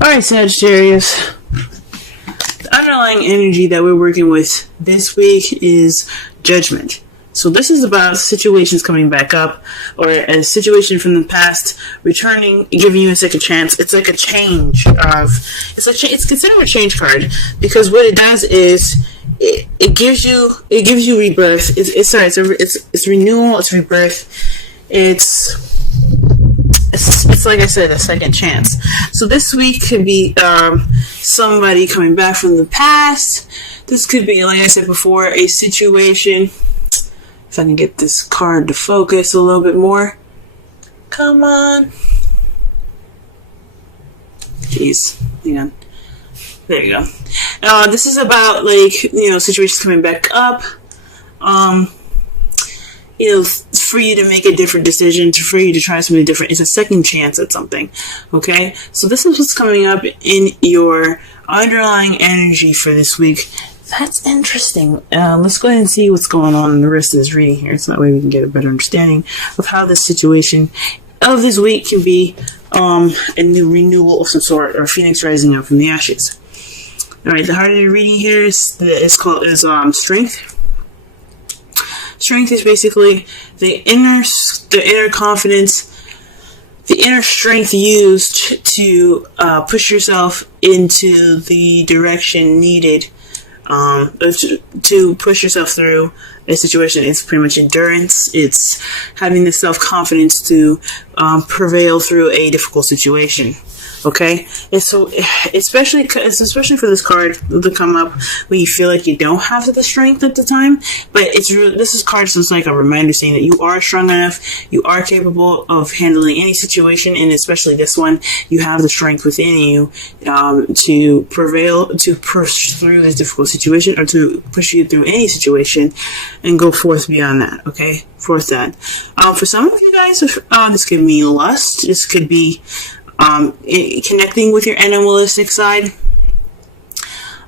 Alright, Sagittarius. The underlying energy that we're working with this week is judgment. So this is about situations coming back up, or a situation from the past returning, giving you a second chance. It's like a change of, it's considered a change card, because what it does is it gives you rebirth. It's renewal. It's rebirth. It's like I said, a second chance. So this week could be somebody coming back from the past. This could be, like I said before, a situation. If I can get this card to focus a little bit more. Come on. Jeez. Hang on. There you go. This is about, situations coming back up. For you to make a different decision, for you to try something different. It's a second chance at something. Okay? So this is what's coming up in your underlying energy for this week. That's interesting. Let's go ahead and see what's going on in the rest of this reading here, so that way we can get a better understanding of how this situation of this week can be a new renewal of some sort, or phoenix rising up from the ashes. Alright, the heart of the reading here is strength. Strength is basically the inner confidence, the inner strength used to push yourself into the direction needed to push yourself through a situation. It's pretty much endurance. It's having the self-confidence to prevail through a difficult situation. Okay, and so especially for this card to come up when you feel like you don't have the strength at the time, but this card is like a reminder saying that you are strong enough, you are capable of handling any situation, and especially this one, you have the strength within you to prevail, to push through this difficult situation, or to push you through any situation and go forth beyond that. Okay, forth that. For some of you guys, this could mean lust. This could be connecting with your animalistic side,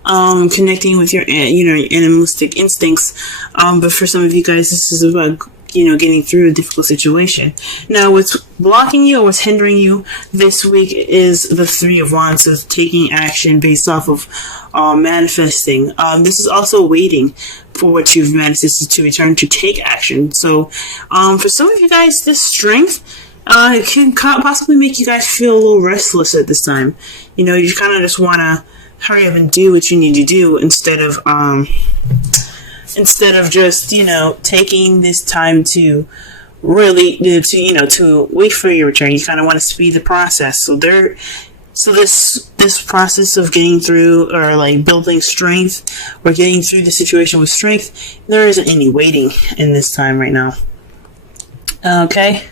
connecting with your animalistic instincts. But for some of you guys, this is about getting through a difficult situation. Now, what's blocking you or what's hindering you this week is the Three of Wands, so taking action based off of manifesting. This is also waiting for what you've manifested to return to take action. So, for some of you guys, this strength it can possibly make you guys feel a little restless at this time. You kind of just want to hurry up and do what you need to do instead of just, taking this time to really, to wait for your return. You kind of want to speed the process. So this process of getting through, or like building strength, or getting through the situation with strength, there isn't any waiting in this time right now. Okay.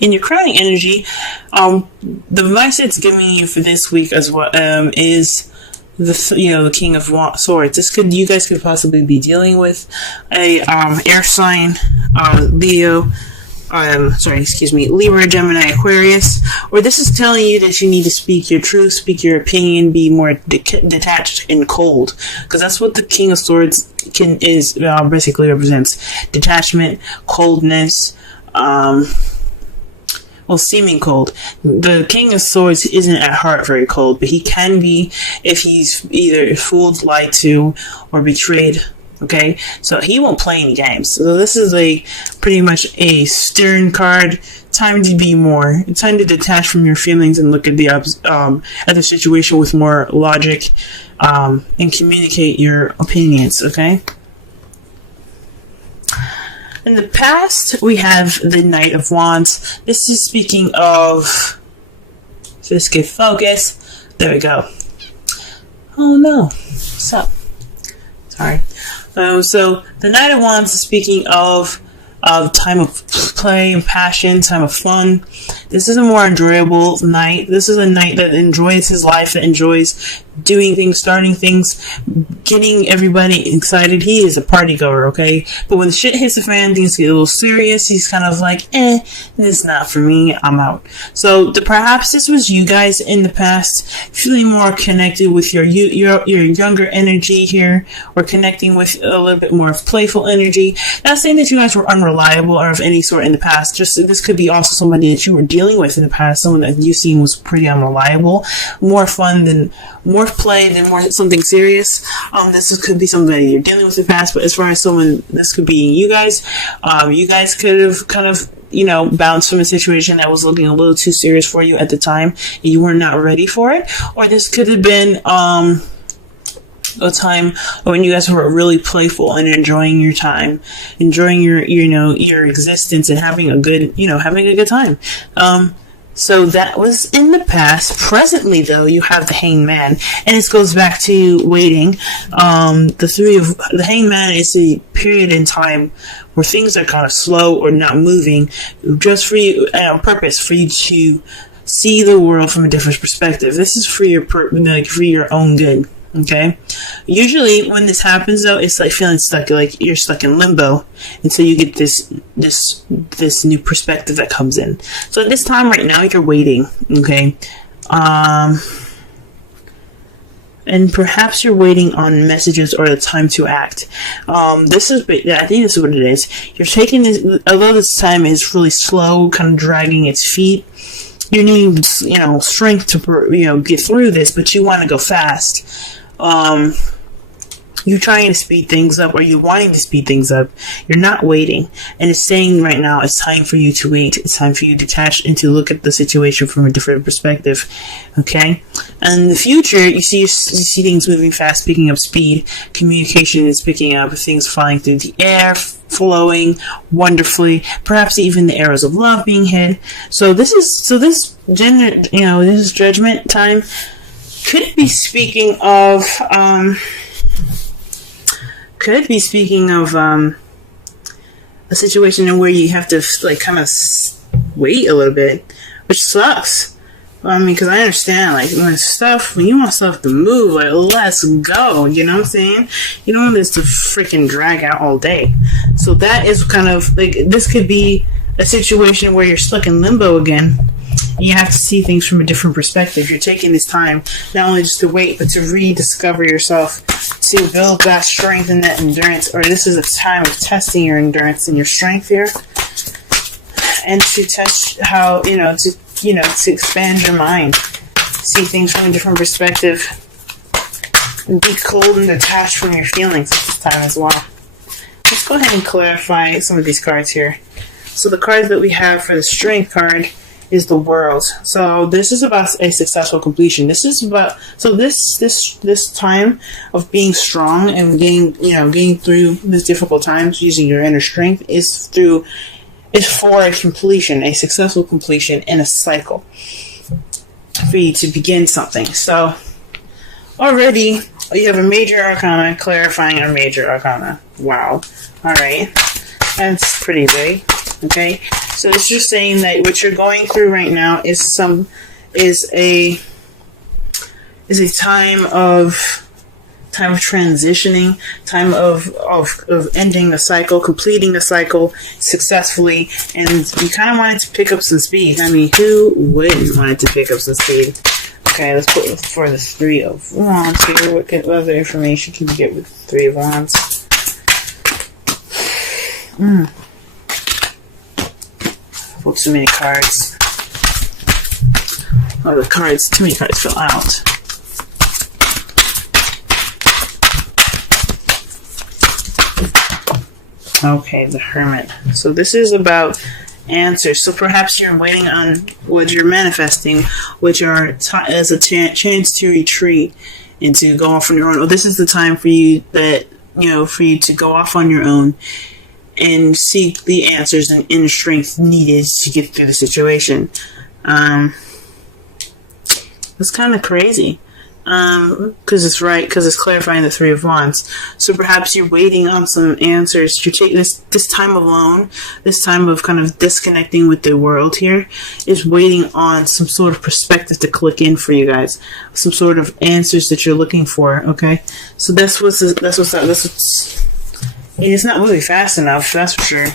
In your crowning energy, the advice it's giving you for this week as well is the King of Swords. You guys could possibly be dealing with a air sign, Libra, Gemini, Aquarius, or this is telling you that you need to speak your truth, speak your opinion, be more detached and cold, because that's what the King of Swords basically represents: detachment, coldness. Seeming cold. The King of Swords isn't at heart very cold, but he can be if he's either fooled, lied to, or betrayed. Okay, so he won't play any games. So this is pretty much a stern card. Time to be more. It's time to detach from your feelings and look at the situation with more logic, and communicate your opinions. Okay. In the past, we have the Knight of Wands. This is speaking of... Just get focus. There we go. Oh no. What's up? Sorry. So, the Knight of Wands is speaking of time of play and passion, time of fun. This is a more enjoyable night. This is a night that enjoys his life, that enjoys doing things, starting things, getting everybody excited. He is a party goer, okay? But when the shit hits the fan, things get a little serious. He's kind of like, this is not for me. I'm out. So perhaps this was you guys in the past feeling more connected with your younger energy here, or connecting with a little bit more of playful energy. Not saying that you guys were unreliable or of any sort in the past. Just this could be also somebody that you were dealing dealing with in the past, someone that you seen was pretty unreliable, more play than more something serious. This could be something that you're dealing with in the past, but as far as someone, this could be you guys. You guys could have kind of, bounced from a situation that was looking a little too serious for you at the time, and you were not ready for it. Or this could have been, a time when you guys were really playful and enjoying your time, enjoying your existence and having a good time. So that was in the past. Presently, though, you have the Hanged Man, and this goes back to waiting. The Hanged Man is a period in time where things are kind of slow or not moving, just for you, on purpose, for you to see the world from a different perspective. This is for your own good. Okay. Usually, when this happens, though, it's like feeling stuck, like you're stuck in limbo until you get this new perspective that comes in. So at this time right now, you're waiting. Okay. And perhaps you're waiting on messages or the time to act. I think this is what it is. You're taking this, although this time is really slow, kind of dragging its feet. You need, strength to, get through this, but you want to go fast. You're trying to speed things up, or you're wanting to speed things up. You're not waiting. And it's saying right now, it's time for you to wait. It's time for you to detach and to look at the situation from a different perspective. Okay? And in the future, you see things moving fast, picking up speed. Communication is picking up, things flying through the air, flowing wonderfully. Perhaps even the arrows of love being hit. So this judgment time. Could it be speaking of, a situation in where you have to, kind of wait a little bit, which sucks. Because I understand, when you want stuff to move, let's go, you know what I'm saying? You don't want this to freaking drag out all day. So that is kind of, this could be a situation where you're stuck in limbo again. You have to see things from a different perspective. You're taking this time not only just to wait, but to rediscover yourself, to build that strength and that endurance. Or this is a time of testing your endurance and your strength here, and to test how to expand your mind, see things from a different perspective, and be cold and detached from your feelings at this time as well. Let's go ahead and clarify some of these cards here. So the cards that we have for the Strength card is the World. So this is about a successful completion. This is about this time of being strong and getting through these difficult times using your inner strength is for a completion, a successful completion in a cycle for you to begin something. So already you have a major arcana clarifying a major arcana. Wow. All right, that's pretty big. Okay, so it's just saying that what you're going through right now is a time of transitioning, time of ending a cycle, completing a cycle successfully, and you kind of wanted to pick up some speed. I mean, who wouldn't want to pick up some speed? Okay, let's put for the Three of Wands here. What other information can you get with Three of Wands? Pulled too many cards. Oh, too many cards fell out. Okay, the Hermit. So this is about answers. So perhaps you're waiting on what you're manifesting, which are as a chance to retreat and to go off on your own. Or this is the time for you to go off on your own and seek the answers and inner strength needed to get through the situation. It's kind of crazy. Because it's clarifying the Three of Wands. So perhaps you're waiting on some answers. You're taking this time alone, this time of kind of disconnecting with the world here, is waiting on some sort of perspective to click in for you guys. Some sort of answers that you're looking for, okay? So that's what's it's not moving fast enough, that's for sure.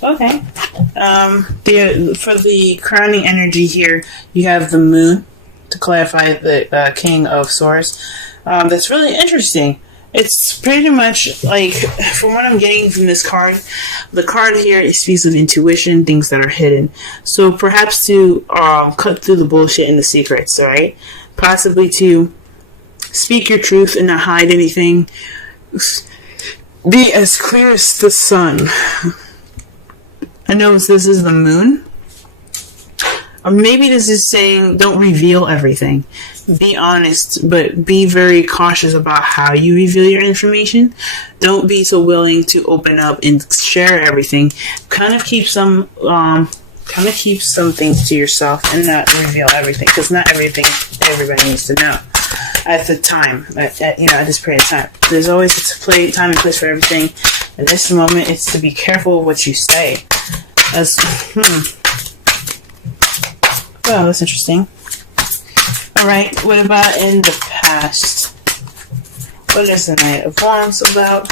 Okay. For the crowning energy here, you have the Moon to clarify the King of Swords. That's really interesting. It's pretty much like, from what I'm getting from this card, the card here, it speaks of intuition, things that are hidden. So perhaps to cut through the bullshit and the secrets, alright? Possibly to speak your truth and not hide anything. Be as clear as the sun. I know this is the moon. Or maybe this is saying don't reveal everything. Be honest, but be very cautious about how you reveal your information. Don't be so willing to open up and share everything. Kind of keep some things to yourself and not reveal everything, because not everything everybody needs to know at the time. At this period of time, there's always a time and place for everything. In this moment, it's to be careful of what you say. Well, that's interesting. Alright, what about in the past? What is the Knight of Wands about?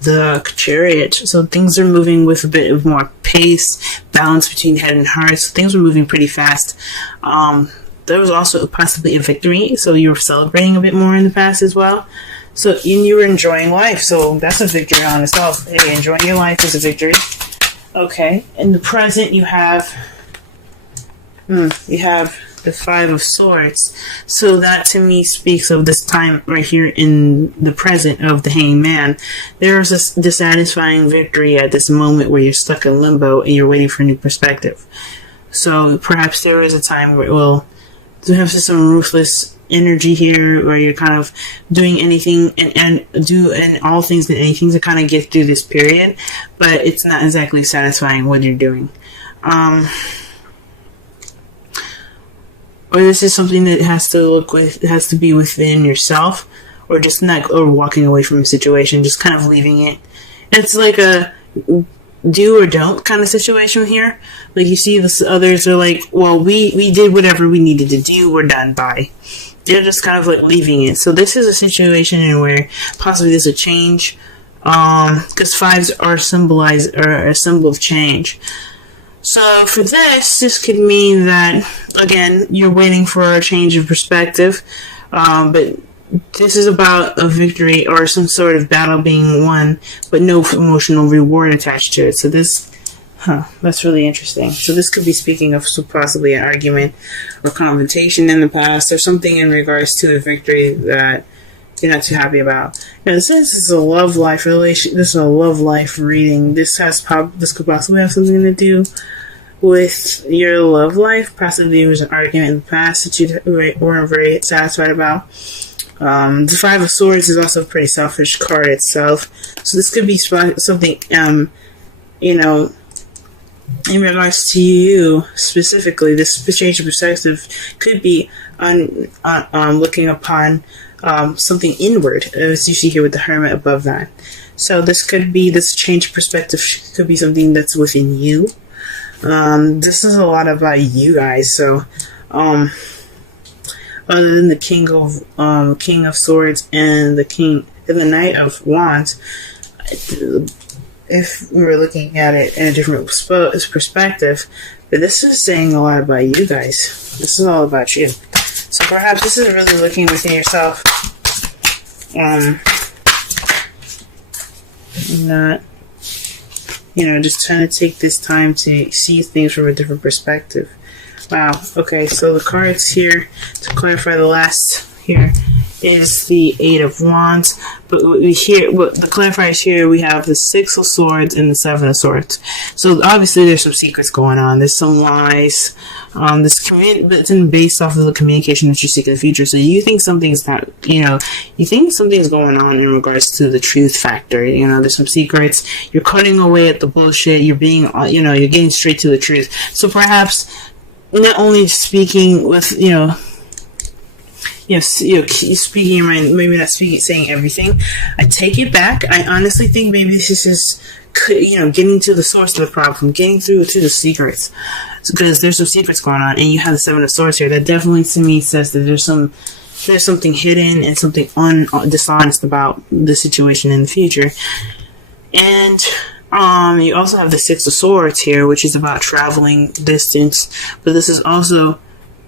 The Chariot. So things are moving with a bit of more pace, balance between head and heart. So things were moving pretty fast. There was also possibly a victory, so you were celebrating a bit more in the past as well. So you were enjoying life, so that's a victory on itself. Hey, enjoying your life is a victory. Okay, in the present you have the Five of Swords. So that to me speaks of this time right here in the present of the Hanged Man. There's a dissatisfying victory at this moment where you're stuck in limbo and you're waiting for a new perspective. So perhaps there is a time where it will have some ruthless energy here where you're kind of doing anything and all things and anything to kind of get through this period, but it's not exactly satisfying what you're doing. Or this is something that has to be within yourself, or just not, or walking away from a situation, just kind of leaving it. It's like a do or don't kind of situation here. Like you see the others are like, well, we did whatever we needed to do, we're done, bye. They're just kind of like leaving it. So this is a situation in where possibly there's a change, because fives are a symbol of change. So for this could mean that, again, you're waiting for a change of perspective, but this is about a victory or some sort of battle being won, but no emotional reward attached to it. So that's really interesting. So this could be speaking of possibly an argument or confrontation in the past, or something in regards to a victory that you're not too happy about. Now, since this is a love life relation, this is a love life reading. This could possibly have something to do with your love life. Possibly there was an argument in the past that you weren't very satisfied about. The Five of Swords is also a pretty selfish card itself. So this could be something, in regards to you specifically. This change of perspective could be on looking upon something inward, as you see here with the Hermit above that. So this change of perspective could be something that's within you. This is a lot about you guys. So other than the King of Swords and the Knight of Wands, if we were looking at it in a different perspective, but this is saying a lot about you guys. This is all about you. So perhaps this is really looking within yourself. Not, just trying to take this time to see things from a different perspective. Wow. Okay, so the cards here, to clarify the last here, is the Eight of Wands. But the clarifiers here, we have the Six of Swords and the Seven of Swords. So obviously there's some secrets going on. There's some lies. But it's based off of the communication that you seek in the future. So you think something's not, you think something's going on in regards to the truth factor. There's some secrets. You're cutting away at the bullshit. You're being, you're getting straight to the truth. So perhaps not only speaking with, speaking your mind, maybe not saying everything. I take it back. I honestly think maybe this is just, getting to the source of the problem, getting through to the secrets, because there's some secrets going on, and you have the Seven of Swords here. That definitely to me says that there's something hidden and something dishonest about the situation in the future. And you also have the Six of Swords here, which is about traveling distance, but this is also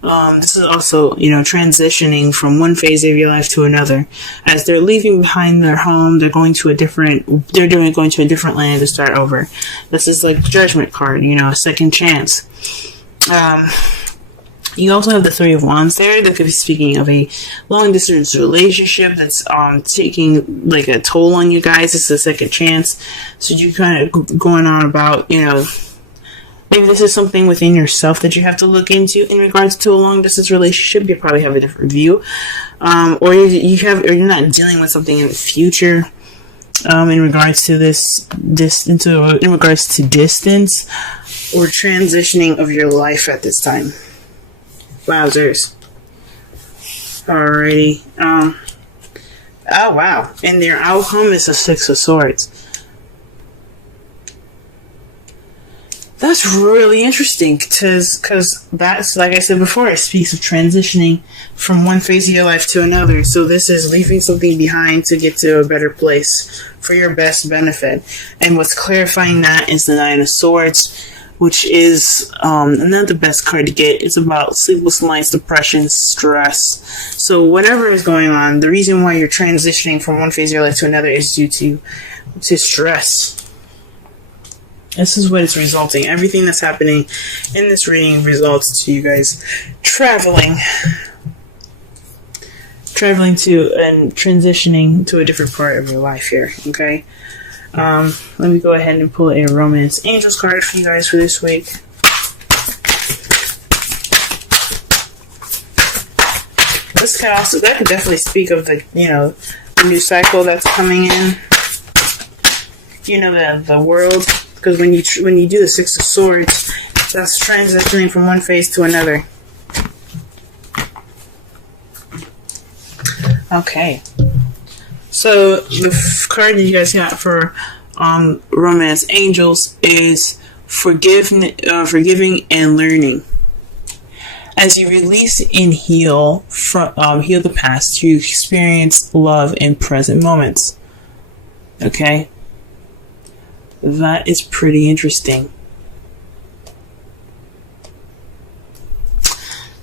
This is also, transitioning from one phase of your life to another. As they're leaving behind their home, they're going to a different land to start over. This is like the Judgment card, a second chance. You also have the Three of Wands there. That could be speaking of a long distance relationship that's taking like a toll on you guys. It's a second chance. So you kind of going on about, maybe this is something within yourself that you have to look into in regards to a long distance relationship. You probably have a different view, or you're not dealing with something in the future. In regards to in regards to distance or transitioning of your life at this time. Wowzers. Alrighty. Oh wow. And their outcome is a Six of Swords. That's really interesting because that's, like I said before, it speaks of transitioning from one phase of your life to another. So this is leaving something behind to get to a better place for your best benefit. And what's clarifying that is the Nine of Swords, which is not the best card to get. It's about sleepless nights, depression, stress. So whatever is going on, the reason why you're transitioning from one phase of your life to another is due to stress. This is what it's resulting. Everything that's happening in this reading results to you guys traveling to and transitioning to a different part of your life here, okay? Let me go ahead and pull a Romance Angels card for you guys for this week. That could definitely speak of the new cycle that's coming in. The world. Because when you do the Six of Swords, that's transitioning from one phase to another. Okay. So the card that you guys got for Romance Angels is forgiving and learning. As you release and heal the past, you experience love in present moments. Okay. That is pretty interesting.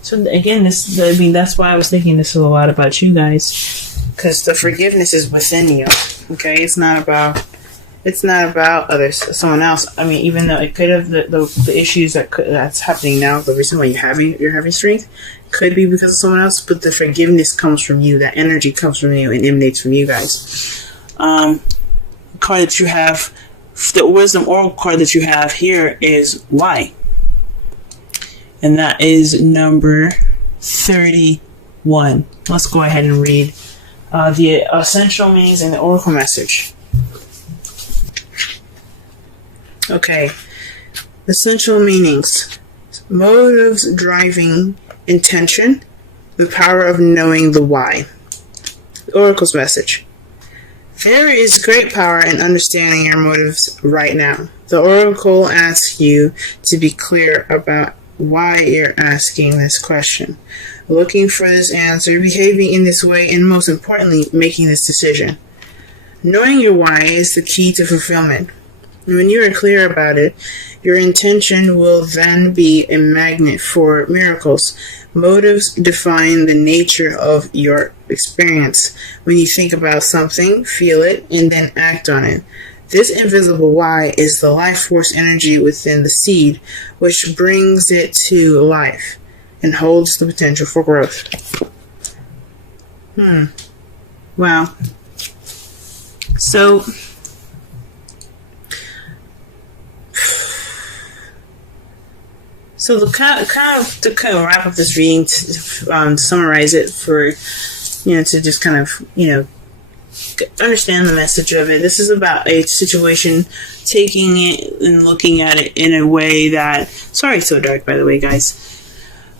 So again, that's why I was thinking this is a lot about you guys, because the forgiveness is within you. Okay, it's not about someone else. I mean, even though it could have the issues that's happening now, the reason why you're having strength could be because of someone else, but the forgiveness comes from you. That energy comes from you and emanates from you guys. The card that you have. The Wisdom Oracle card that you have here is why. And that is number 31. Let's go ahead and read the essential meanings and the Oracle message. Okay. Essential meanings. Motives driving intention. The power of knowing the why. The Oracle's message. There is great power in understanding your motives right now. The Oracle asks you to be clear about why you're asking this question, looking for this answer, behaving in this way, and most importantly, making this decision. Knowing your why is the key to fulfillment. When you are clear about it, your intention will then be a magnet for miracles. Motives define the nature of your experience. When you think about something, feel it, and then act on it. This invisible why is the life force energy within the seed, which brings it to life and holds the potential for growth. Wow. So to kind of wrap up this reading, to summarize it for, to just kind of, understand the message of it. This is about a situation, taking it and looking at it in a way that, sorry it's so dark by the way guys,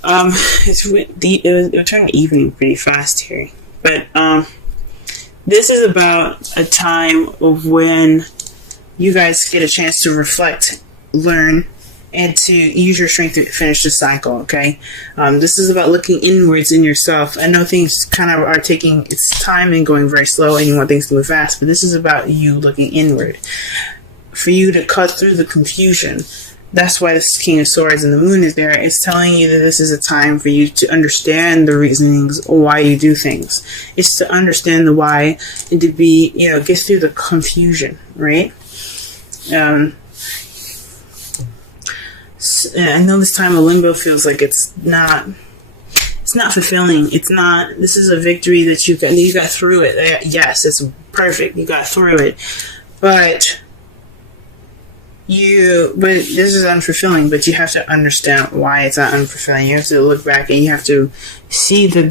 it turned evening pretty fast here, but this is about a time of when you guys get a chance to reflect, learn, and to use your strength to finish the cycle, okay? This is about looking inwards in yourself. I know things kind of are taking its time and going very slow and you want things to move fast, but this is about you looking inward. For you to cut through the confusion That's why this King of Swords and the Moon is there. It's telling you that this is a time for you to understand the reasonings why you do things. It's to understand the why and to be, get through the confusion, right? I know this time of limbo feels like it's not fulfilling. This is a victory that you got through it. Yes, it's perfect. You got through it. But this is unfulfilling, but you have to understand why it's not unfulfilling. You have to look back and you have to see the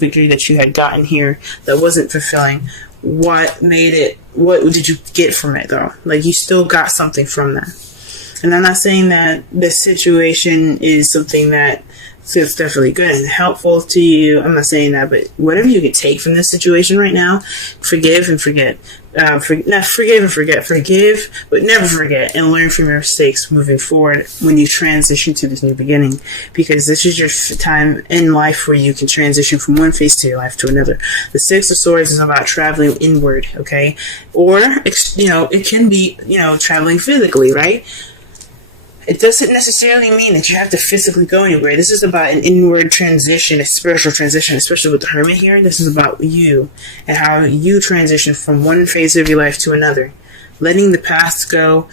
victory that you had gotten here that wasn't fulfilling. What made it? What did you get from it, though? Like, you still got something from that. And I'm not saying that this situation is something that feels definitely good and helpful to you. I'm not saying that, but whatever you can take from this situation right now, forgive and forget. Forgive and forget. Forgive, but never forget, and learn from your mistakes moving forward when you transition to this new beginning. Because this is your time in life where you can transition from one phase to your life to another. The Six of Swords is about traveling inward, okay? Or, it can be, traveling physically, right? It doesn't necessarily mean that you have to physically go anywhere. This is about an inward transition, a spiritual transition, especially with the Hermit here. This is about you and how you transition from one phase of your life to another. Letting the past go,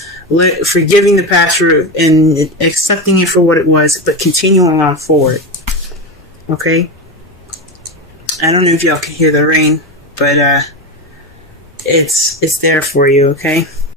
forgiving the past and accepting it for what it was, but continuing on forward. Okay? I don't know if y'all can hear the rain, but it's there for you, okay?